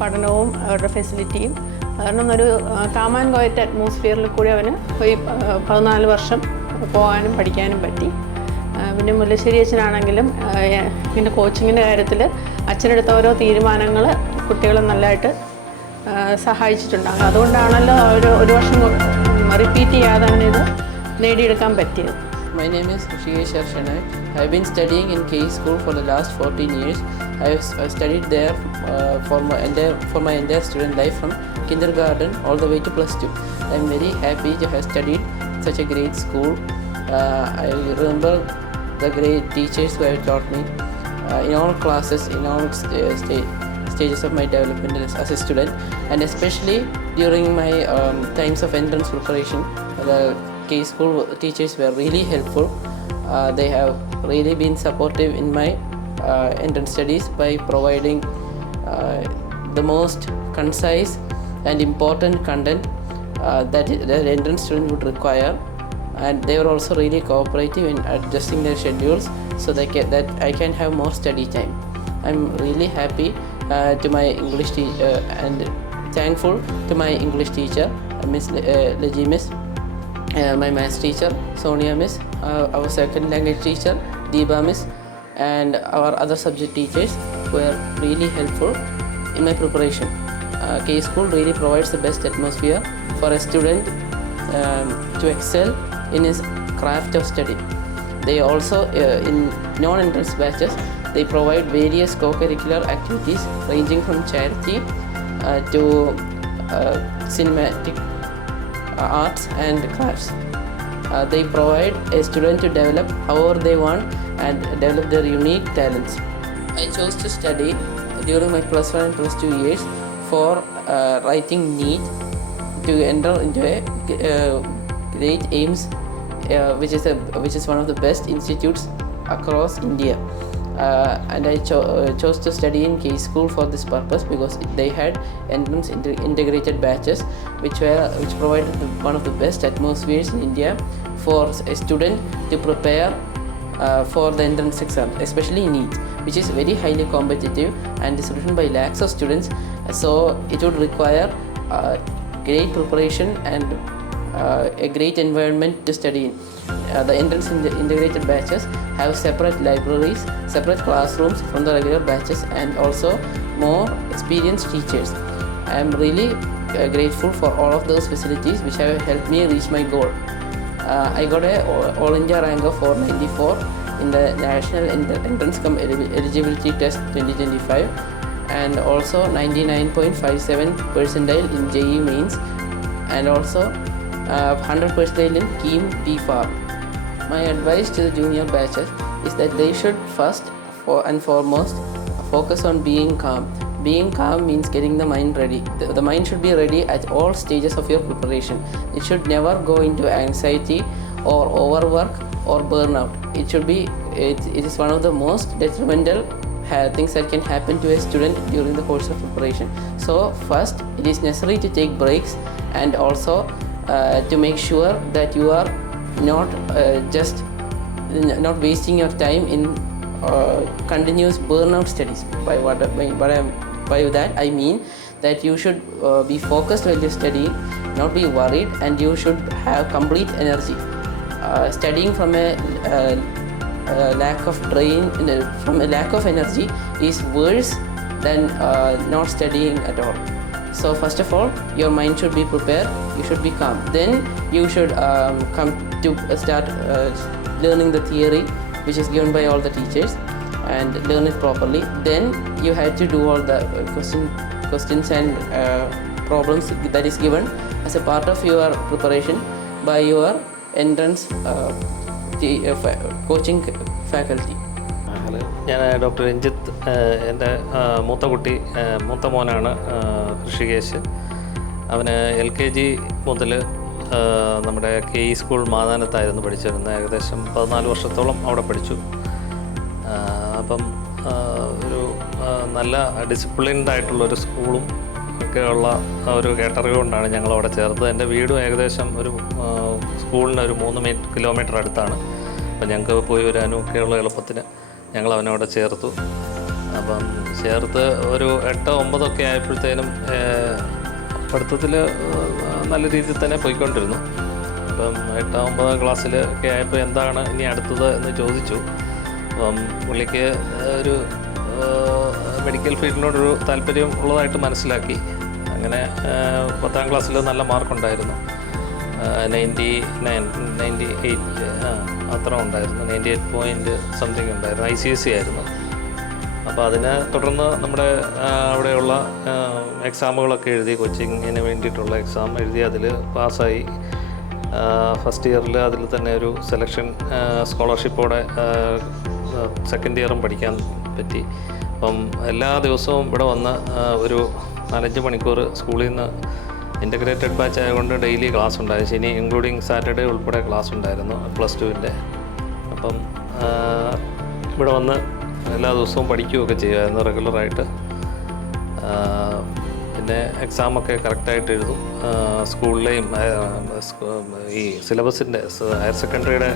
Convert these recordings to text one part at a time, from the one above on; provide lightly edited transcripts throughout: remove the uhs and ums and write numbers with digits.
പഠനവും അവരുടെ ഫെസിലിറ്റിയും. കാരണം ഒരു കാം ആൻഡ് ക്വയറ്റ് അറ്റ്മോസ്ഫിയറിൽ കൂടി അവന് പോയി 14 വർഷം പോകാനും പഠിക്കാനും പറ്റി. പിന്നെ മുല്ലശ്ശേരി അച്ഛനാണെങ്കിലും ഇങ്ങനെ കോച്ചിങ്ങിൻ്റെ കാര്യത്തിൽ അച്ഛനെടുത്ത ഓരോ തീരുമാനങ്ങൾ കുട്ടികളെ നല്ലതായിട്ട് സഹായിച്ചിട്ടുണ്ടാകും. അതുകൊണ്ടാണല്ലോ ഒരു വർഷം റിപ്പീറ്റ് ചെയ്യാതെ അവനിത് നേടിയെടുക്കാൻ പറ്റിയത്. My name is Rishikesh Arshanay. I have been studying in K school for the last 14 years. I have studied there for my entire student life from kindergarten all the way to +2. I am very happy to have studied such a great school. I remember the great teachers who have taught me in all classes, in all stages of my development as a student, and especially during my times of entrance preparation. The K school teachers were really helpful. They have really been supportive in my entrance studies by providing the most concise and important content that the entrance student would require, and they were also really cooperative in adjusting their schedules so that I can have more study time. I'm really happy to my English teacher and thankful to my English teacher, Miss Leji Miss, my maths teacher Sonia Miss, our second language teacher Deepa Miss, and our other subject teachers were really helpful in my preparation. K school really provides the best atmosphere for a student to excel in his craft of study. They also in non-entrance batches they provide various co-curricular activities ranging from charity to cinematic arts and crafts. They provide a student to develop however they want and develop their unique talents. I chose to study during my +1 and +2 years for writing NEET to enter into a great AIIMS, which is one of the best institutes across India. And I chose to study in K school for this purpose because they had entrance integrated batches which provided one of the best atmospheres in India for a student to prepare for the entrance exam, especially NEET, which is very highly competitive and is written by lakhs of students. So it would require great preparation and a great environment to study in. The entrance integrated batches have separate libraries, separate classrooms from the regular batches, and also more experienced teachers. I am really grateful for all of those facilities which have helped me reach my goal. I got a All India rank of 494 in the National Entrance Eligibility Test 2025 and also 99.57 percentile in JEE Mains and also 100 percentile in KEAM PFAR. My advice to the junior batches is that they should first and foremost focus on being calm. Being calm means getting the mind ready. The mind should be ready at all stages of your preparation. It should never go into anxiety or overwork or burnout. It is one of the most detrimental things that can happen to a student during the course of preparation. So first, it is necessary to take breaks and also to make sure that you are not wasting your time in continuous burnout studies. By that I mean that you should be focused while you're studying, not be worried, and you should have complete energy. Studying from a lack of energy is worse than not studying at all. So first of all, your mind should be prepared, you should be calm. Then you should come to start learning the theory which is given by all the teachers and learn it properly. Then you have to do all the questions and problems that is given as a part of your preparation by your entrance coaching faculty. ഞാൻ doctor Ranjith. എൻ്റെ മൂത്ത മോനാണ് ഋഷികേശ്. അവന് LKG മുതൽ നമ്മുടെ KE school മാതാനത്തായിരുന്നു പഠിച്ചിരുന്നത്. ഏകദേശം 14 വർഷത്തോളം അവിടെ പഠിച്ചു. അപ്പം ഒരു നല്ല ഡിസിപ്ലിൻഡ് ആയിട്ടുള്ളൊരു സ്കൂളും ഒക്കെയുള്ള ഒരു കേട്ടറിവുകൊണ്ടാണ് ഞങ്ങളവിടെ ചേർത്തത്. എൻ്റെ വീടും ഏകദേശം ഒരു സ്കൂളിന് ഒരു 3 കിലോമീറ്റർ അടുത്താണ്. അപ്പം ഞങ്ങൾക്ക് പോയി വരാനും ഒക്കെയുള്ള എളുപ്പത്തിന് ഞങ്ങൾ അവനവിടെ ചേർത്തു. അപ്പം ചേർത്ത് ഒരു 8-9 ആയപ്പോഴത്തേനും പഠിത്തത്തിൽ നല്ല രീതിയിൽ തന്നെ പോയിക്കൊണ്ടിരുന്നു. അപ്പം 8-9 ക്ലാസ്സിലൊക്കെ ആയപ്പോൾ എന്താണ് ഇനി അടുത്തത് എന്ന് ചോദിച്ചു. അപ്പം പുള്ളിക്ക് ഒരു മെഡിക്കൽ ഫീൽഡിനോടൊരു താല്പര്യം ഉള്ളതായിട്ട് മനസ്സിലാക്കി. അങ്ങനെ 10ാം ക്ലാസ്സിൽ നല്ല മാർക്കുണ്ടായിരുന്നു, 98 അത്ര ഉണ്ടായിരുന്നു, 98 സംതിങ് ഉണ്ടായിരുന്നു. ICSE ആയിരുന്നു. അപ്പോൾ അതിനെ തുടർന്ന് നമ്മുടെ അവിടെയുള്ള എക്സാമുകളൊക്കെ എഴുതി, കോച്ചിങ്ങിന് വേണ്ടിയിട്ടുള്ള എക്സാം എഴുതി, അതിൽ പാസ്സായി. ഫസ്റ്റ് ഇയറിൽ അതിൽ തന്നെ ഒരു സെലക്ഷൻ സ്കോളർഷിപ്പോടെ സെക്കൻഡ് ഇയറും പഠിക്കാൻ പറ്റി. അപ്പം എല്ലാ ദിവസവും ഇവിടെ വന്ന് ഒരു 4-5 മണിക്കൂർ സ്കൂളിൽ നിന്ന് ഇൻ്റഗ്രേറ്റഡ് ബാച്ച് ആയതുകൊണ്ട് ഡെയിലി ക്ലാസ് ഉണ്ടായിരുന്നു. ശനി ഇൻക്ലൂഡിങ് സാറ്റർഡേ ഉൾപ്പെടെ ക്ലാസ് ഉണ്ടായിരുന്നു +2-ൻ്റെ. അപ്പം ഇവിടെ വന്ന് എല്ലാ ദിവസവും പഠിക്കുകയൊക്കെ ചെയ്യുമായിരുന്നു റെഗുലറായിട്ട്. പിന്നെ എക്സാമൊക്കെ കറക്റ്റായിട്ട് എഴുതും. സ്കൂളിലെയും ഈ സിലബസിൻ്റെ ഹയർ സെക്കൻഡറിയുടെ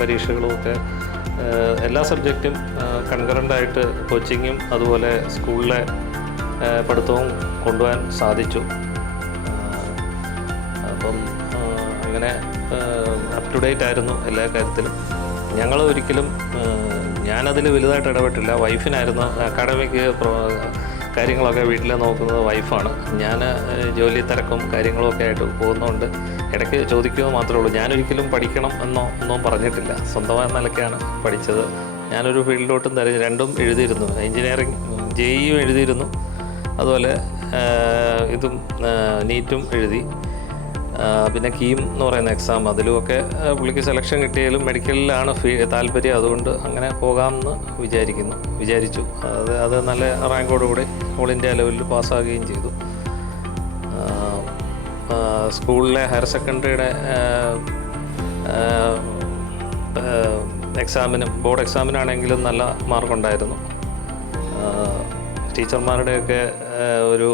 പരീക്ഷകളുമൊക്കെ എല്ലാ സബ്ജക്റ്റും കൺകറൻ്റായിട്ട് കോച്ചിങ്ങും അതുപോലെ സ്കൂളിലെ പഠിത്തവും കൊണ്ടുപോകാൻ സാധിച്ചു. അപ്പം അങ്ങനെ അപ് ടു ഡേറ്റ് ആയിരുന്നു എല്ലാ കാര്യത്തിലും. ഞങ്ങൾ ഒരിക്കലും ഞാനതിൽ വലുതായിട്ട് ഇടപെട്ടില്ല. വൈഫിനായിരുന്നു അക്കാഡമിക് കാര്യങ്ങളൊക്കെ വീട്ടിൽ നോക്കുന്നത് വൈഫാണ്. ഞാൻ ജോലി തിരക്കും കാര്യങ്ങളൊക്കെ ആയിട്ട് പോകുന്നതുകൊണ്ട് ഇടയ്ക്ക് ചോദിക്കുക മാത്രമേ ഉള്ളൂ. ഞാനൊരിക്കലും പഠിക്കണം ഒന്നും പറഞ്ഞിട്ടില്ല. സ്വന്തമായ നിലയ്ക്കാണ് പഠിച്ചത്. ഞാനൊരു ഫീൽഡിലോട്ടും രണ്ടും എഴുതിയിരുന്നു. എൻജിനീയറിങ് JEയും എഴുതിയിരുന്നു, അതുപോലെ ഇതും നീറ്റും എഴുതി. പിന്നെ കീം എന്ന് പറയുന്ന എക്സാം, അതിലുമൊക്കെ പുള്ളിക്ക് സെലക്ഷൻ കിട്ടിയാലും മെഡിക്കലിലാണ് താല്പര്യം, അതുകൊണ്ട് അങ്ങനെ പോകാമെന്ന് വിചാരിച്ചു. അത് നല്ല റാങ്കോടുകൂടി ഓൾ ഇന്ത്യ ലെവലിൽ പാസ്സാകുകയും ചെയ്തു. സ്കൂളിലെ ഹയർ സെക്കൻഡറിയുടെ എക്സാമിനും ബോർഡ് എക്സാമിനാണെങ്കിലും നല്ല മാർക്കുണ്ടായിരുന്നു. ടീച്ചർമാരുടെയൊക്കെ ഒരു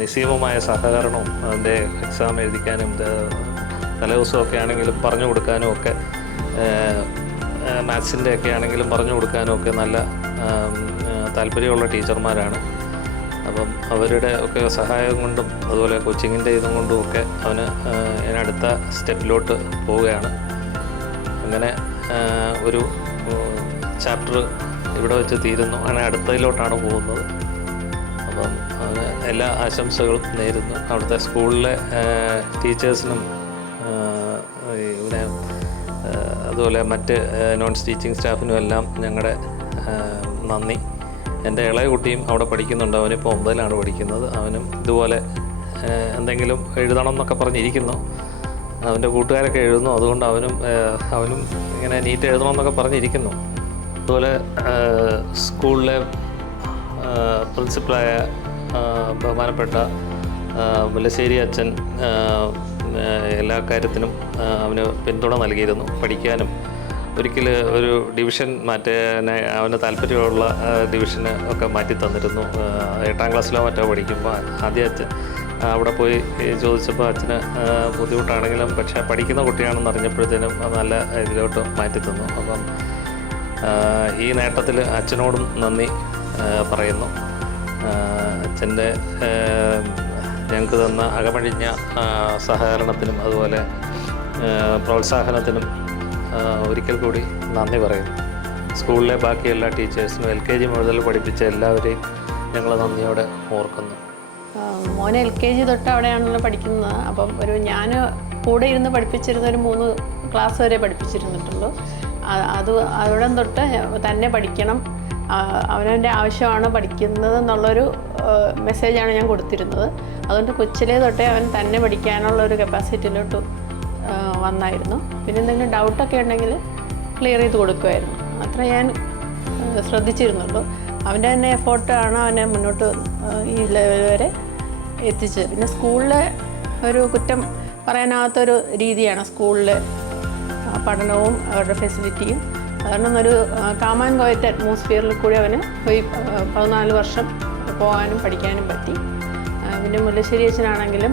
നിസ്സീമമായ സഹകരണവും അതിൻ്റെ എക്സാം എഴുതിക്കാനും തലേദിവസമൊക്കെ ആണെങ്കിലും പറഞ്ഞു കൊടുക്കാനും ഒക്കെ, മാത്സിൻ്റെ ഒക്കെ ആണെങ്കിലും പറഞ്ഞു കൊടുക്കാനും ഒക്കെ നല്ല താല്പര്യമുള്ള ടീച്ചർമാരാണ്. അപ്പം അവരുടെ ഒക്കെ സഹായം കൊണ്ടും അതുപോലെ കോച്ചിങ്ങിൻ്റെ ഇതും കൊണ്ടും ഒക്കെ അവന് അടുത്ത സ്റ്റെപ്പിലോട്ട് പോവുകയാണ്. അങ്ങനെ ഒരു ചാപ്റ്റർ ഇവിടെ വെച്ച് തീരുന്നു. അങ്ങനെ അടുത്തതിലോട്ടാണ് പോകുന്നത്. അപ്പം അവന് എല്ലാ ആശംസകളും നേരുന്നു. അവിടുത്തെ സ്കൂളിലെ ടീച്ചേഴ്സിനും ഇവിടെ അതുപോലെ മറ്റ് നോൺ ടീച്ചിങ് സ്റ്റാഫിനും എല്ലാം ഞങ്ങളുടെ നന്ദി. എൻ്റെ ഇളയ കുട്ടിയും അവിടെ പഠിക്കുന്നുണ്ട്. അവനിപ്പോൾ 9ലാണ് പഠിക്കുന്നത്. അവനും ഇതുപോലെ എന്തെങ്കിലും എഴുതണം എന്നൊക്കെ പറഞ്ഞിരിക്കുന്നു. അവൻ്റെ കൂട്ടുകാരൊക്കെ എഴുതുന്നു, അതുകൊണ്ട് അവനും ഇങ്ങനെ നീറ്റ് എഴുതണം എന്നൊക്കെ പറഞ്ഞിരിക്കുന്നു. അതുപോലെ സ്കൂളിലെ പ്രിൻസിപ്പലായ ബഹുമാനപ്പെട്ട മുല്ലശ്ശേരി അച്ഛൻ എല്ലാ കാര്യത്തിനും അവന് പിന്തുണ നൽകിയിരുന്നു. പഠിക്കാനും ഒരിക്കൽ ഒരു ഡിവിഷൻ അവന് താല്പര്യമുള്ള ഡിവിഷന് ഒക്കെ മാറ്റി തന്നിരുന്നു. 8ാം ക്ലാസ്സിലോ മറ്റോ പഠിക്കുമ്പോൾ ആദ്യം അച്ഛൻ അവിടെ പോയി ചോദിച്ചപ്പോൾ അച്ഛന് ബുദ്ധിമുട്ടാണെങ്കിലും പക്ഷേ പഠിക്കുന്ന കുട്ടിയാണെന്ന് അറിഞ്ഞപ്പോഴത്തേനും നല്ല ഇതിലോട്ട് മാറ്റി തന്നു. അപ്പം ഈ നേട്ടത്തിൽ അച്ഛനോടും നന്ദി പറയുന്നു. അച്ഛൻ്റെ ഞങ്ങൾക്ക് തന്ന അകമഴിഞ്ഞ സഹകരണത്തിനും അതുപോലെ പ്രോത്സാഹനത്തിനും ഒരിക്കൽ കൂടി നന്ദി പറയുന്നു. സ്കൂളിലെ ബാക്കി എല്ലാ ടീച്ചേഴ്സിനും LKG മുതൽ പഠിപ്പിച്ച എല്ലാവരെയും ഞങ്ങൾ നന്ദിയോടെ ഓർക്കുന്നു. മോനെ LKG തൊട്ട് അവിടെയാണല്ലോ പഠിക്കുന്നത്. അപ്പം ഞാൻ കൂടെ ഇരുന്ന് പഠിപ്പിച്ചിരുന്ന ഒരു 3 ക്ലാസ് വരെ പഠിപ്പിച്ചിരുന്നിട്ടുള്ളൂ. അവിടെ തൊട്ട് തന്നെ പഠിക്കണം, അവനവൻ്റെ ആവശ്യമാണ് പഠിക്കുന്നത് എന്നുള്ളൊരു മെസ്സേജാണ് ഞാൻ കൊടുത്തിരുന്നത്. അതുകൊണ്ട് കൊച്ചിലേ തൊട്ടേ അവൻ തന്നെ പഠിക്കാനുള്ളൊരു കപ്പാസിറ്റിയിലോട്ട് വന്നായിരുന്നു. പിന്നെ എന്തെങ്കിലും ഡൗട്ടൊക്കെ ഉണ്ടെങ്കിൽ ക്ലിയർ ചെയ്ത് കൊടുക്കുമായിരുന്നു. അത്ര ഞാൻ ശ്രദ്ധിച്ചിരുന്നുള്ളൂ. അവൻ്റെ തന്നെ എഫോർട്ടാണ് അവനെ മുന്നോട്ട് ഈ ലെവൽ വരെ എത്തിച്ചത്. പിന്നെ സ്കൂളിലെ ഒരു കുറ്റം പറയാനാകാത്തൊരു രീതിയാണ് സ്കൂളിലെ പഠനവും അവരുടെ ഫെസിലിറ്റിയും. കാരണം ഒരു കാം ആൻഡ് ക്വയറ്റ് അറ്റ്മോസ്ഫിയറിൽ കൂടി അവന് പോയി 14 വർഷം പോകാനും പഠിക്കാനും പറ്റി. പിന്നെ മുല്ലശ്ശേരി അച്ഛനാണെങ്കിലും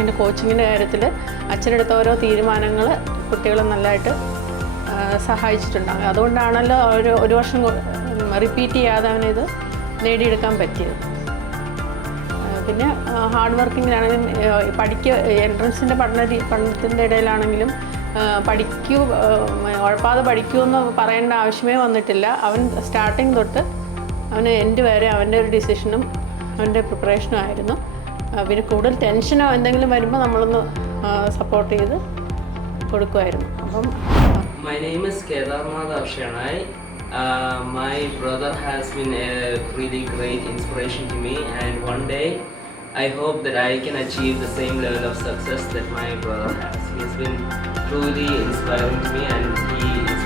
എൻ്റെ കോച്ചിങ്ങിൻ്റെ കാര്യത്തിൽ അച്ഛനെടുത്ത ഓരോ തീരുമാനങ്ങൾ കുട്ടികളെ നല്ലതായിട്ട് സഹായിച്ചിട്ടുണ്ടാകും. അതുകൊണ്ടാണല്ലോ ഒരു വർഷം റിപ്പീറ്റ് ചെയ്യാതെ അവനിത് നേടിയെടുക്കാൻ പറ്റിയത്. പിന്നെ ഹാർഡ് വർക്കിങ്ങിലാണെങ്കിലും എൻട്രൻസിൻ്റെ പഠനത്തിൻ്റെ ഇടയിലാണെങ്കിലും ഉഴപ്പാതെ പഠിക്കുമെന്ന് പറയേണ്ട ആവശ്യമേ വന്നിട്ടില്ല. അവൻ സ്റ്റാർട്ടിങ് തൊട്ട് അവന് എൻഡ് വരെ അവൻ്റെ ഒരു ഡിസിഷനും അവൻ്റെ പ്രിപ്പറേഷനും ആയിരുന്നു. പിന്നെ കൂടുതൽ ടെൻഷനോ എന്തെങ്കിലും വരുമ്പോൾ നമ്മളൊന്ന് സപ്പോർട്ട് ചെയ്ത് കൊടുക്കുമായിരുന്നു. അപ്പം My name is Kedarnath Arshanai. My brother has been a really great inspiration to me, and one day I hope that I can achieve the same level of success that my brother has. He's been truly inspiring to me, and he is